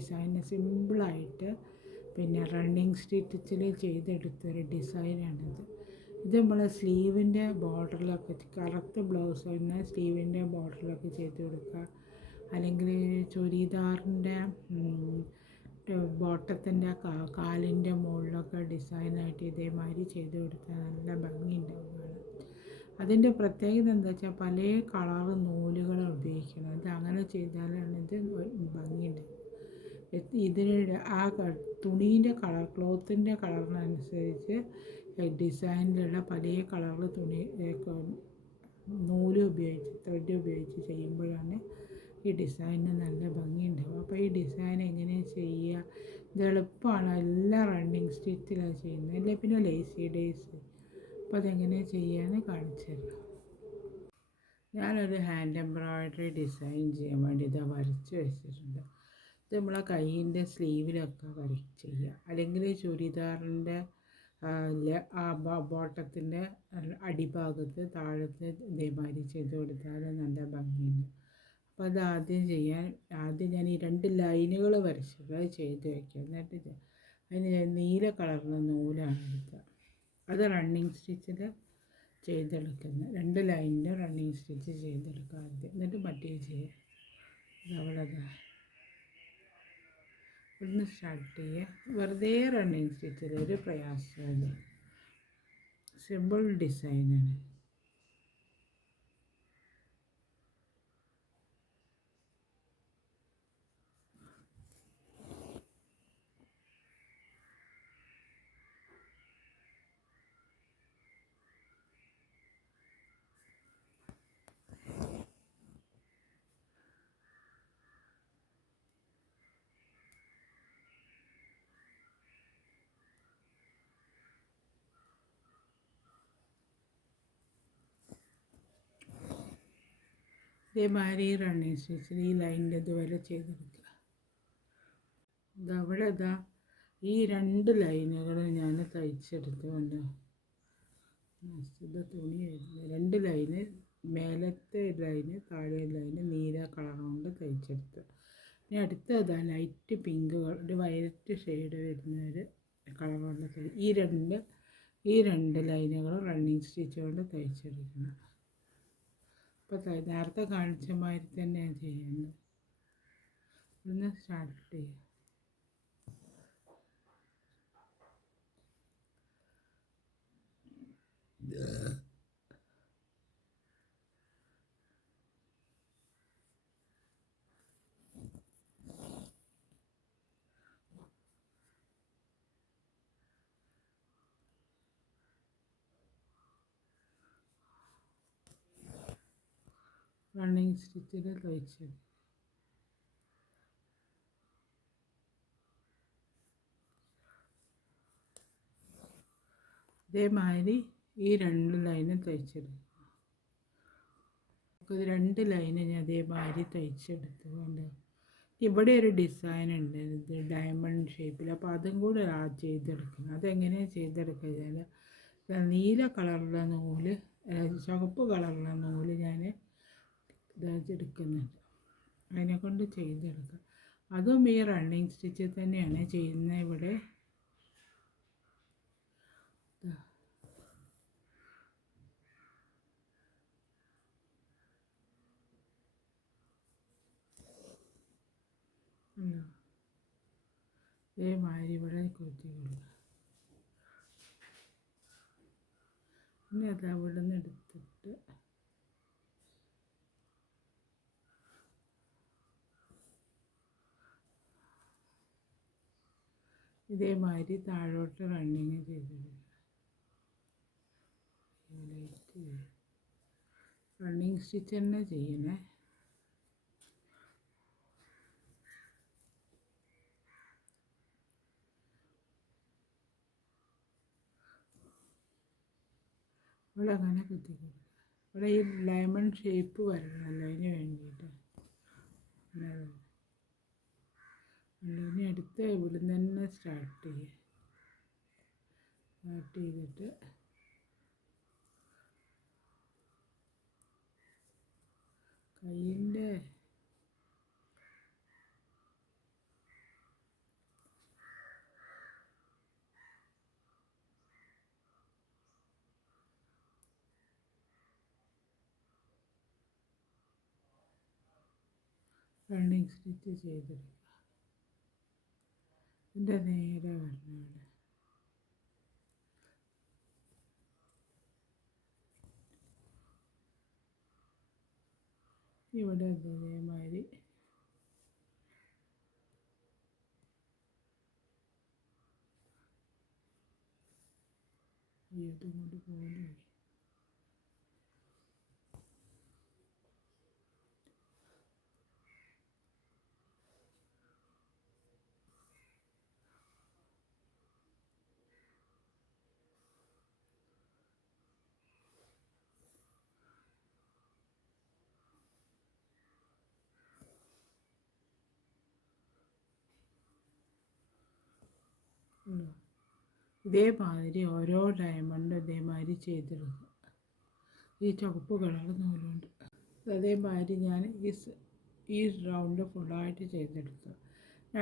ഡിസൈന് സിമ്പിളായിട്ട് പിന്നെ റണ്ണിങ് സ്റ്റിച്ചിൽ ചെയ്തെടുത്തൊരു ഡിസൈനാണിത്. ഇത് നമ്മൾ സ്ലീവിൻ്റെ ബോർഡറിലൊക്കെ കറുത്ത ബ്ലൗസ് തന്നെ സ്ലീവിൻ്റെ ബോർഡറിലൊക്കെ ചെയ്ത് കൊടുക്കുക, അല്ലെങ്കിൽ ചുരിദാറിൻ്റെ ബോട്ടത്തിൻ്റെ കാലിൻ്റെ മുകളിലൊക്കെ ഡിസൈനായിട്ട് ഇതേമാതിരി ചെയ്ത് കൊടുത്താൽ നല്ല ഭംഗിയുണ്ടാവുകയാണ്. അതിൻ്റെ പ്രത്യേകത എന്താ വെച്ചാൽ പല കളർ നൂലുകളാണ് ഉപയോഗിക്കുന്നത്. അത് അങ്ങനെ ചെയ്താലാണ് ഇത് ഭംഗിയുണ്ടാവുക. ഇതിന് ആ തുണീൻ്റെ കളർ ക്ലോത്തിൻ്റെ കളറിനനുസരിച്ച് ഡിസൈനിലുള്ള പല കളറിൽ തുണി നൂല് ഉപയോഗിച്ച് ത്രെഡ് ഉപയോഗിച്ച് ചെയ്യുമ്പോഴാണ് ഈ ഡിസൈനിന് നല്ല ഭംഗിയുണ്ടാവും. അപ്പോൾ ഈ ഡിസൈൻ എങ്ങനെയാണ് ചെയ്യുക? ഇത് എളുപ്പമാണ്. എല്ലാം റണ്ണിങ് സ്റ്റിച്ചിലാണ് ചെയ്യുന്നത്, അല്ലെ പിന്നെ ലേസി ഡേയ്സ്. അപ്പോൾ അതെങ്ങനെയാണ് ചെയ്യാമെന്ന് കാണിച്ചു തരാം. ഞാനൊരു ഹാൻഡ് എംബ്രോയ്ഡറി ഡിസൈൻ ചെയ്യാൻ വേണ്ടി ഇത് വരച്ച് വെച്ചിട്ടുണ്ട്. ഇത് നമ്മളെ കയ്യിൻ്റെ സ്ലീവിലൊക്കെ ചെയ്യുക, അല്ലെങ്കിൽ ചുരിദാറിൻ്റെ ബോട്ടത്തിൻ്റെ അടിഭാഗത്ത് താഴത്ത് ഇതേമാതിരി ചെയ്ത് കൊടുത്താൽ നല്ല ഭംഗിയുണ്ട്. അപ്പോൾ അത് ആദ്യം ഞാൻ ഈ 2 ലൈനുകൾ വരച്ചത് അത് ചെയ്ത് വയ്ക്കുക. എന്നിട്ട് അതിന് നീല കളറിലെ നൂലാണ് എടുക്കുക. അത് റണ്ണിങ് സ്റ്റിച്ചിൽ ചെയ്തെടുക്കുന്നത്. 2 ലൈനിൻ്റെ റണ്ണിങ് സ്റ്റിച്ച് ചെയ്തെടുക്കുക ആദ്യം. എന്നിട്ട് മറ്റേ ചെയ്യുക. അവിടെ ഒന്ന് സ്റ്റാർട്ട് ചെയ്യുക. വെറുതെ റണ്ണിങ് സ്റ്റിച്ചിൽ ഒരു പ്രയാസമില്ല, സിമ്പിൾ ഡിസൈനാണ്. ഇതേമാതിരി റണ്ണിങ് സ്റ്റിച്ചിൽ ഈ ലൈനിൻ്റെ ഇതുവരെ ചെയ്തെടുക്കുക. ഇതവിടെ ഈ 2 ലൈനുകൾ ഞാൻ തയ്ച്ചെടുത്തുകൊണ്ട് ഇത് തുണി 2 ലൈന്, മേലത്തെ ലൈന് താഴെ ലൈന് നീല കളർ കൊണ്ട് തയ്ച്ചെടുത്ത്. ഇനി അടുത്തതാ ലൈറ്റ് പിങ്ക് ഒരു വയലറ്റ് ഷെയ്ഡ് വരുന്ന ഒരു കളർ കൊണ്ട് ഈ രണ്ട് ലൈനുകൾ റണ്ണിങ് സ്റ്റിച്ച് കൊണ്ട് തയ്ച്ചെടുക്കണം. അപ്പോൾ നേരത്തെ കാണിച്ച മാതിരി തന്നെയാണ് ചെയ്യുന്നത്. ഒന്ന് സ്റ്റാർട്ട് ചെയ്യുക. റണ്ണിങ് സ്റ്റിച്ചിൽ തയ്ച്ചത് ഇതേമാതിരി ഈ 2 ലൈന് തയ്ച്ചെടുക്കുക. 2 ലൈന് ഞാൻ അതേമാതിരി തയ്ച്ചെടുത്തുകൊണ്ട് ഇവിടെ ഒരു ഡിസൈൻ ഉണ്ട്, ഇത് ഡയമണ്ട് ഷേപ്പിൽ. അപ്പോൾ അതും കൂടെ ചെയ്തെടുക്കണം. അതെങ്ങനെയാണ് ചെയ്തെടുക്കുക വെച്ചാൽ നീല കളറിലെ നൂല്, ചുവപ്പ് കളറിലെ നൂല് ഞാൻ ഇതെടുക്കുന്നുണ്ട്. അതിനെക്കൊണ്ട് ചെയ്തെടുക്കുക. അതും ഈ റണ്ണിങ് സ്റ്റിച്ചിൽ തന്നെയാണ് ചെയ്യുന്നത്. ഇവിടെ ഇതേമാതിരി ഇവിടെ കുത്തി കൊടുക്കുക. പിന്നെ അത് അവിടെ നിന്ന് എടുത്തിട്ട് ഇതേമാതിരി താഴോട്ട് റണ്ണിങ് ചെയ്തെടുക്കുക. റണ്ണിങ് സ്റ്റിച്ച് തന്നെ ചെയ്യണേ. ഇവിടെ അങ്ങനെ കുത്തി കൊടുക്കുക. ഇവിടെ ഈ ഡയമണ്ട് ഷേപ്പ് വരണമല്ലോ, അതിന് വേണ്ടിയിട്ട്. ഇനി അടുത്ത് ഇവിടുന്ന് തന്നെ സ്റ്റാർട്ട് ചെയ്തിട്ട് കയ്യിൻ്റെ റണ്ണിങ് സ്റ്റിച്ച് ചെയ്തെടുക്കുക. ഇതിൻ്റെ നേരെ വരണമാണ്. ഇവിടെ ഇതേമാതിരി ഇതും കൊണ്ട് പോകുന്നു. ഇതേമാതിരി ഓരോ ഡയമണ്ടും ഇതേമാതിരി ചെയ്തെടുക്കുക. ഈ ചുവപ്പ് കളർ നൂലുണ്ട്. അതേമാതിരി ഞാൻ ഈ റൗണ്ട് ഫുള്ളായിട്ട് ചെയ്തെടുത്തു.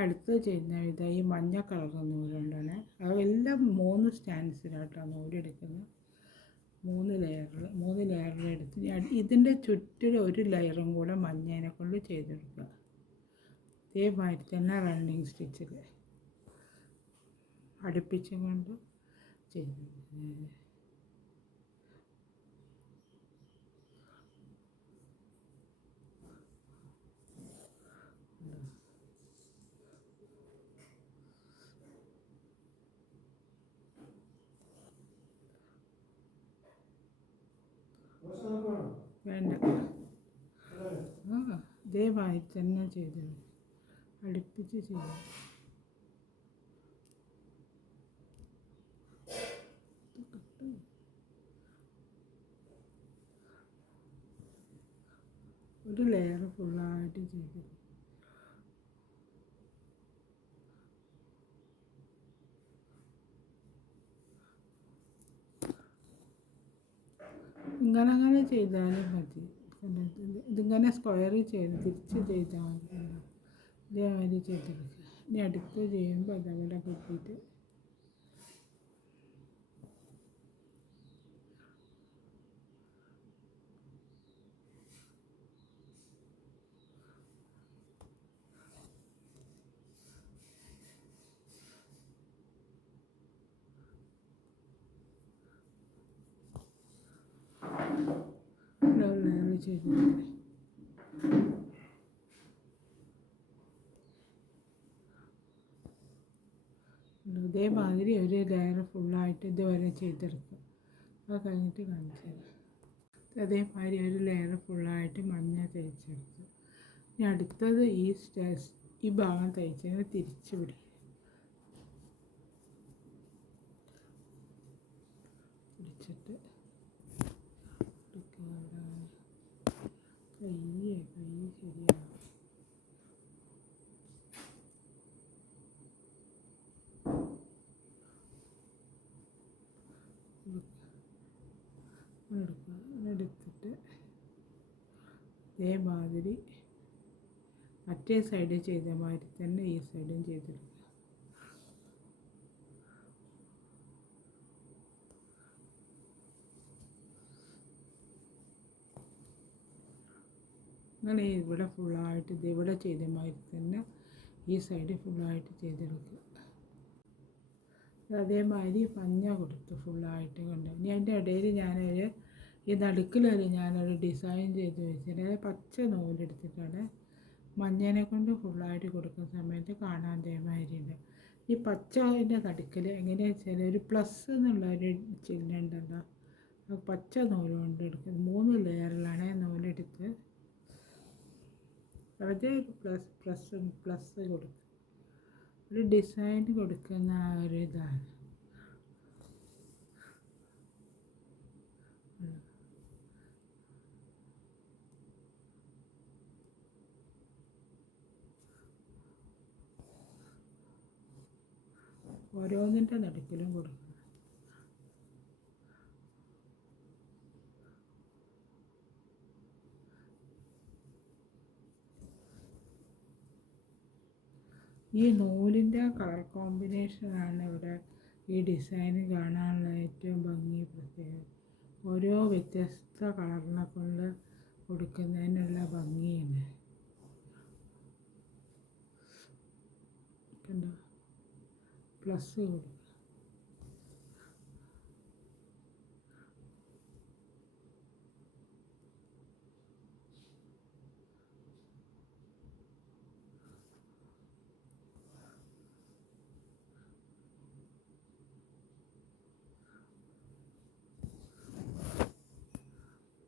അടുത്ത് ചെയ്യുന്ന വിധം ഈ മഞ്ഞ കളർ നൂലുണ്ടാണ്. അതെല്ലാം 3 സ്റ്റാൻഡ്സിലായിട്ടാണ് നൂലെടുക്കുന്നത്. 3 ലെയറിലെടുത്ത് ഇതിൻ്റെ ചുറ്റിലും ഒരു ലെയറും കൂടെ മഞ്ഞേനെ കൊണ്ട് ചെയ്തെടുക്കുക. ഇതേമാതിരി തന്നെ റണ്ണിങ് സ്റ്റിച്ചിൽ അടുപ്പിച്ചും കൊണ്ട് ചെയ്തു. വേണ്ട, ഇതേമാതിരി തന്നെ ചെയ്തു, അടുപ്പിച്ച് ചെയ്തു. ഒരു ലെയർ ഫുള്ളായിട്ട് ചെയ്തു. ഇങ്ങനെ ചെയ്താലും മതി. ഇതിങ്ങനെ സ്ക്വയർ ചെയ്ത് തിരിച്ച് ചെയ്താൽ മതി. ഇതേമാതിരി ചെയ്തെടുക്കുക. ഇനി അടുത്ത് ചെയ്യുമ്പോൾ അതവിടെ കുത്തിയിട്ട് ലെയർ ചെയ്തെടുക്കുക. ഇതേമാതിരി ഒരു ലെയർ ഫുള്ളായിട്ട് ഇതുവരെ ചെയ്തെടുക്കുക. അത് കഴിഞ്ഞിട്ട് കാണിച്ചു തരാം. അതേമാതിരി ഒരു ലെയർ ഫുള്ളായിട്ട് മഞ്ഞ തയ്ച്ചെടുത്തു. ഇനി അടുത്തത് ഈ ഭാഗം തയ്ച്ചതിന് തിരിച്ച് പിടിക്കുക. പിടിച്ചിട്ട് കൈ ശരിയാവും. എടുത്തിട്ട് ഇതേമാതിരി മറ്റേ സൈഡ് ചെയ്ത മാതിരി തന്നെ ഈ സൈഡും ചെയ്തെടുക്കുക. അങ്ങനെ ഇവിടെ ഫുള്ളായിട്ട് ഇവിടെ ചെയ്ത മാതിരി തന്നെ ഈ സൈഡ് ഫുള്ളായിട്ട് ചെയ്തെടുക്കുക. അതേമാതിരി മഞ്ഞ കൊടുത്തു ഫുള്ളായിട്ട് കൊണ്ട്. ഇനി അതിൻ്റെ ഇടയിൽ ഈ നടുക്കിലൊരു ഞാനൊരു ഡിസൈൻ ചെയ്ത് വെച്ചിട്ട് പച്ച നൂലെടുത്തിട്ടാണ് മഞ്ഞേനെ കൊണ്ട് ഫുള്ളായിട്ട് കൊടുക്കുന്ന സമയത്ത് കാണാൻ അതേമാതിരി ഉണ്ട്. ഈ പച്ചൻ്റെ നടുക്കിൽ എങ്ങനെയാണെന്ന് വെച്ചാൽ ഒരു പ്ലസ് എന്നുള്ളൊരു ചിഹ്നം ഉണ്ടല്ലോ, പച്ച നൂല് കൊണ്ട് എടുക്കുന്നത്. 3 ലെയറിലാണ് നൂലെടുത്ത് അത് പ്ലസ് കൊടുക്കുക. ഒരു ഡിസൈൻ കൊടുക്കുന്ന ഒരു ഇതാണ്. ഓരോന്നിൻ്റെ നടുക്കിലും കൊടുക്കുക. ഈ നൂലിൻ്റെ കളർ കോമ്പിനേഷനാണ് ഇവിടെ ഈ ഡിസൈൻ കാണാനുള്ള ഏറ്റവും ഭംഗി പ്രത്യേകത. ഓരോ വ്യത്യസ്ത കളറിനെ കൊണ്ട് കൊടുക്കുന്നതിനുള്ള ഭംഗിയുണ്ട്. കണ്ടോ, പ്ലസ് കൊടുക്കുക.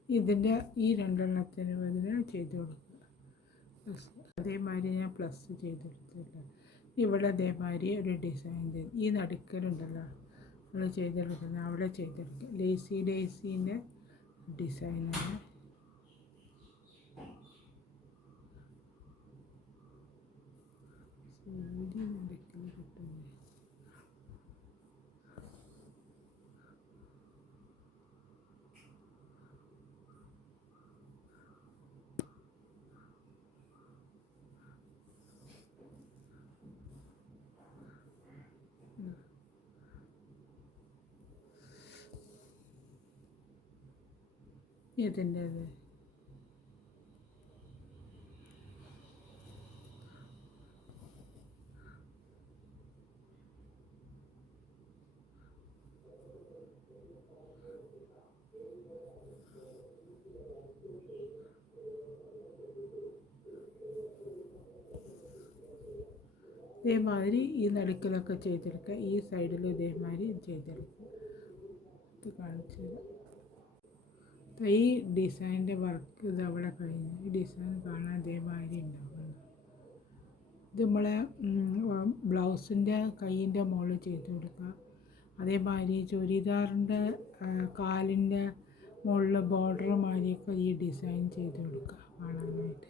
ഇതിൻ്റെ ഈ രണ്ടെണ്ണത്തിന് ബദല് ചെയ്ത് കൊടുക്കുക പ്ലസ്. അതേമാതിരി ഞാൻ പ്ലസ് ചെയ്തെടുത്തില്ല. ഇവിടെ അതേമാതിരി ഒരു ഡിസൈൻ ചെയ്ത് ഈ നടുക്കലുണ്ടല്ലോ നമ്മൾ ചെയ്തെടുക്കുന്നത് അവിടെ ചെയ്തെടുക്കുക. ലേസി ഡേസീൻ്റെ ഡിസൈനാണ്. നടുക്കൽ കിട്ടുന്നത് ഇതിൻ്റേത്. ഇതേമാതിരി ഈ നടുക്കിലൊക്കെ ചെയ്തെടുക്കുക. ഈ സൈഡിൽ ഇതേമാതിരി ചെയ്തെടുക്കുക. ഇത് കാണിച്ചു തരാം. ഈ ഡിസൈനിൻ്റെ വർക്ക് ഇത് അവിടെ കഴിഞ്ഞു. ഈ ഡിസൈൻ കാണാൻ ഇതേമാതിരി ഉണ്ടാകുന്നു. ഇത് നമ്മളെ ബ്ലൗസിൻ്റെ കൈയിൻ്റെ മുകളിൽ ചെയ്ത് കൊടുക്കുക. അതേമാതിരി ചുരിദാറിൻ്റെ കാലിൻ്റെ മുകളിൽ ബോർഡർ മാതിരിയൊക്കെ ഈ ഡിസൈൻ ചെയ്ത് കൊടുക്കുക കാണാനായിട്ട്.